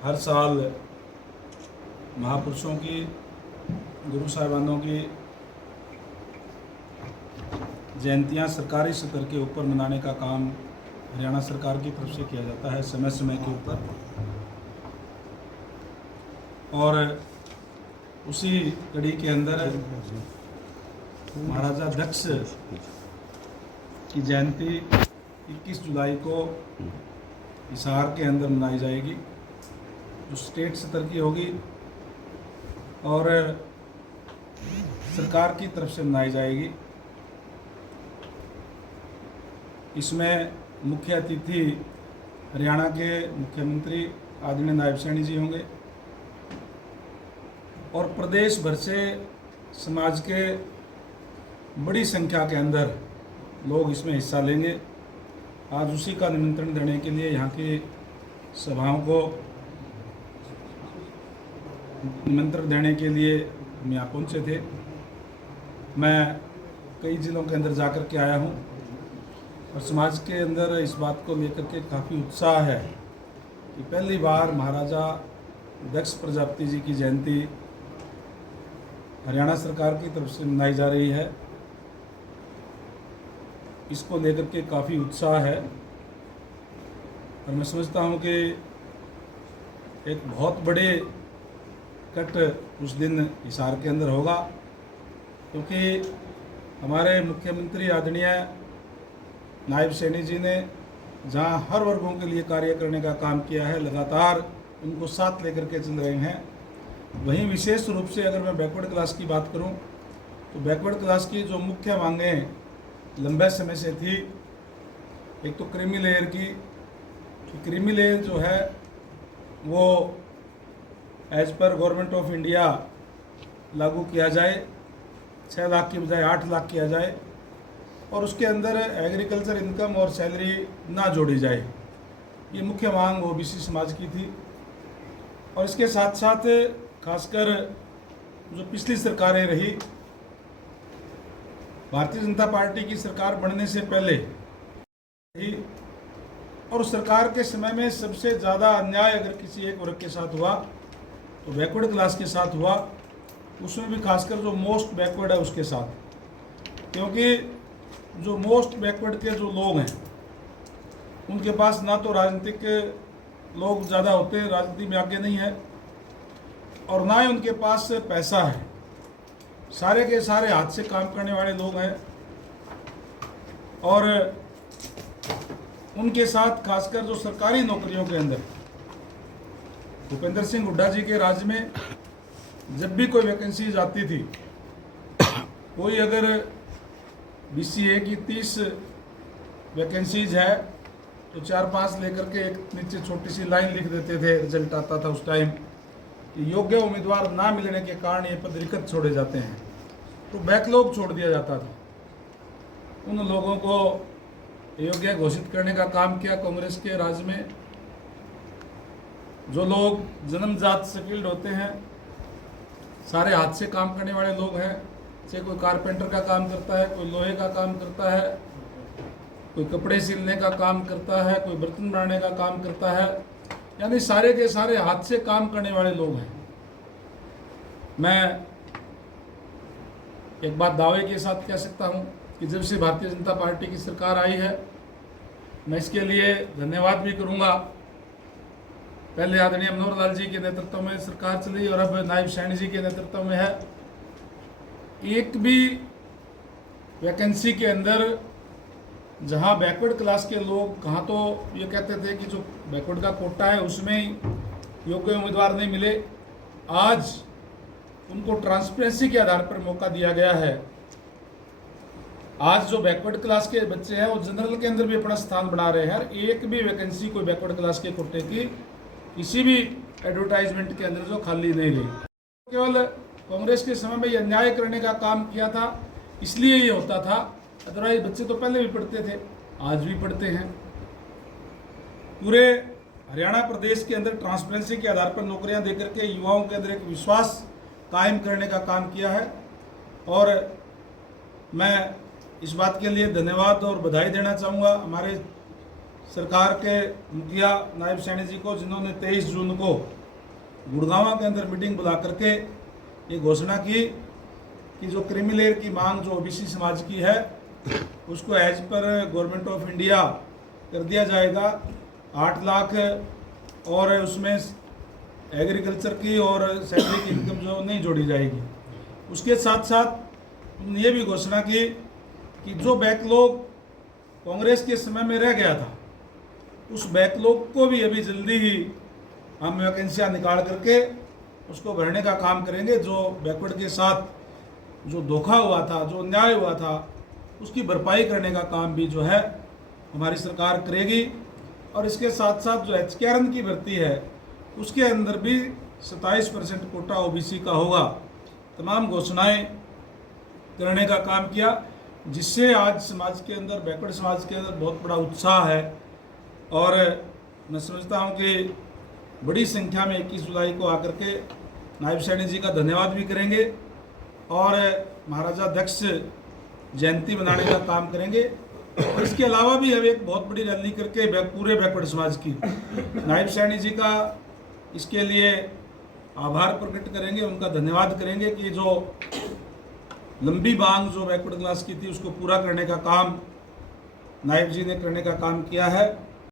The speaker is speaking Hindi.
हर साल महापुरुषों की, गुरु साहिबानों की जयंतियां सरकारी स्तर के ऊपर मनाने का काम हरियाणा सरकार की तरफ से किया जाता है समय समय के ऊपर। और उसी कड़ी के अंदर महाराजा दक्ष की जयंती 21 जुलाई को हिसार के अंदर मनाई जाएगी, जो स्टेट स्तर की होगी और सरकार की तरफ से मनाई जाएगी। इसमें मुख्य अतिथि हरियाणा के मुख्यमंत्री आदरणीय नायब सैनी जी होंगे और प्रदेश भर से समाज के बड़ी संख्या के अंदर लोग इसमें हिस्सा लेंगे। आज उसी का निमंत्रण देने के लिए यहाँ की सभाओं को निमंत्रण देने के लिए हम यहाँ पहुँचे थे। मैं कई ज़िलों के अंदर जाकर के आया हूँ और समाज के अंदर इस बात को लेकर के काफ़ी उत्साह है कि पहली बार महाराजा दक्ष प्रजापति जी की जयंती हरियाणा सरकार की तरफ से मनाई जा रही है। इसको लेकर के काफ़ी उत्साह है और मैं समझता हूँ कि एक बहुत बड़े कट उस दिन हिसार के अंदर होगा, क्योंकि हमारे मुख्यमंत्री आदरणीय नायब सैनी जी ने जहाँ हर वर्गों के लिए कार्य करने का काम किया है, लगातार उनको साथ लेकर के चल रहे हैं। वहीं विशेष रूप से अगर मैं बैकवर्ड क्लास की बात करूं तो बैकवर्ड क्लास की जो मुख्य मांगें लंबे समय से थी, एक तो क्रीमी लेयर की, क्रीमी लेयर जो है वो as per government of India लागू किया जाए, 6 लाख की बजाय 8 लाख किया जाए और उसके अंदर एग्रीकल्चर इनकम और सैलरी ना जोड़ी जाए। ये मुख्य मांग ओबीसी समाज की थी। और इसके साथ साथ खासकर जो पिछली सरकारें रही, भारतीय जनता पार्टी की सरकार बनने से पहले ही, और उस सरकार के समय में सबसे ज़्यादा अन्याय अगर किसी एक वर्ग के साथ हुआ तो बैकवर्ड क्लास के साथ हुआ, उसमें भी खासकर जो मोस्ट बैकवर्ड है उसके साथ। क्योंकि जो मोस्ट बैकवर्ड के जो लोग हैं उनके पास ना तो राजनीतिक लोग ज़्यादा होते हैं, राजनीति में आगे नहीं है, और ना ही उनके पास पैसा है। सारे के सारे हाथ से काम करने वाले लोग हैं और उनके साथ खासकर जो सरकारी नौकरियों के अंदर भूपेंद्र सिंह हुड्डा जी के राज में जब भी कोई वैकेंसीज आती थी, कोई अगर BCA की 30 वैकेंसीज है तो 4-5 लेकर के एक नीचे छोटी सी लाइन लिख देते थे। रिजल्ट आता था उस टाइम कि योग्य उम्मीदवार ना मिलने के कारण ये पद रिक्त छोड़े जाते हैं, तो बैकलॉग छोड़ दिया जाता था। उन लोगों को योग्य घोषित करने का काम किया कांग्रेस के राज में। जो लोग जन्मजात स्किल्ड होते हैं, सारे हाथ से काम करने वाले लोग हैं, चाहे कोई कारपेंटर का काम करता है, कोई लोहे का काम करता है, कोई कपड़े सिलने का काम करता है, कोई बर्तन बनाने का काम करता है, यानी सारे के सारे हाथ से काम करने वाले लोग हैं। मैं एक बात दावे के साथ कह सकता हूं कि जब से भारतीय जनता पार्टी की सरकार आई है, मैं इसके लिए धन्यवाद भी करूंगा। पहले आदरणीय मनोहर लाल जी के नेतृत्व में सरकार चली और अब नायब सैनी जी के नेतृत्व में है। एक भी वैकेंसी के अंदर जहां बैकवर्ड क्लास के लोग, कहाँ तो ये कहते थे कि जो बैकवर्ड का कोटा है उसमें योग्य उम्मीदवार नहीं मिले, आज उनको ट्रांसपेरेंसी के आधार पर मौका दिया गया है। आज जो बैकवर्ड क्लास के बच्चे हैं वो जनरल के अंदर भी अपना स्थान बना रहे हैं। एक भी वैकेंसी कोई बैकवर्ड क्लास के कोटे की किसी भी एडवर्टाइजमेंट के अंदर जो खाली नहीं गई। केवल कांग्रेस के समय में ये अन्याय करने का काम किया था, इसलिए ये होता था। अदरवाइज बच्चे तो पहले भी पढ़ते थे, आज भी पढ़ते हैं। पूरे हरियाणा प्रदेश के अंदर ट्रांसपेरेंसी के आधार पर नौकरियां देकर के युवाओं के अंदर एक विश्वास कायम करने का काम किया है और मैं इस बात के लिए धन्यवाद और बधाई देना चाहूँगा हमारे सरकार के मुखिया नायब सैनी जी को, जिन्होंने 23 जून को गुड़गांव के अंदर मीटिंग बुला करके ये घोषणा की कि जो क्रीमी लेयर की मांग जो ओबीसी समाज की है उसको as per government of India कर दिया जाएगा 8 लाख, और उसमें एग्रीकल्चर की और सैलरी की इनकम जो नहीं जोड़ी जाएगी। उसके साथ साथ उन्होंने ये भी घोषणा की कि जो बैकलॉग कांग्रेस के समय में रह गया था उस बैकलॉग को भी अभी जल्दी ही हम वैकेंसियाँ निकाल करके उसको भरने का काम करेंगे। जो बैकवर्ड के साथ जो धोखा हुआ था, जो अन्याय हुआ था, उसकी भरपाई करने का काम भी जो है हमारी सरकार करेगी। और इसके साथ साथ जो HKRN की भर्ती है उसके अंदर भी 27% कोटा ओबीसी का होगा। तमाम घोषणाएं करने का काम किया, जिससे आज समाज के अंदर, बैकवर्ड समाज के अंदर बहुत बड़ा उत्साह है। और मैं समझता हूं कि बड़ी संख्या में 21 जुलाई को आकर के नायब सैनी जी का धन्यवाद भी करेंगे और महाराजा दक्ष जयंती मनाने का काम करेंगे। और इसके अलावा भी हम एक बहुत बड़ी रैली करके पूरे बैकवर्ड समाज की नायब सैनी जी का इसके लिए आभार प्रकट करेंगे, उनका धन्यवाद करेंगे कि जो लंबी मांग जो बैकवर्ड क्लास की थी उसको पूरा करने का काम नायब जी ने करने का काम किया है।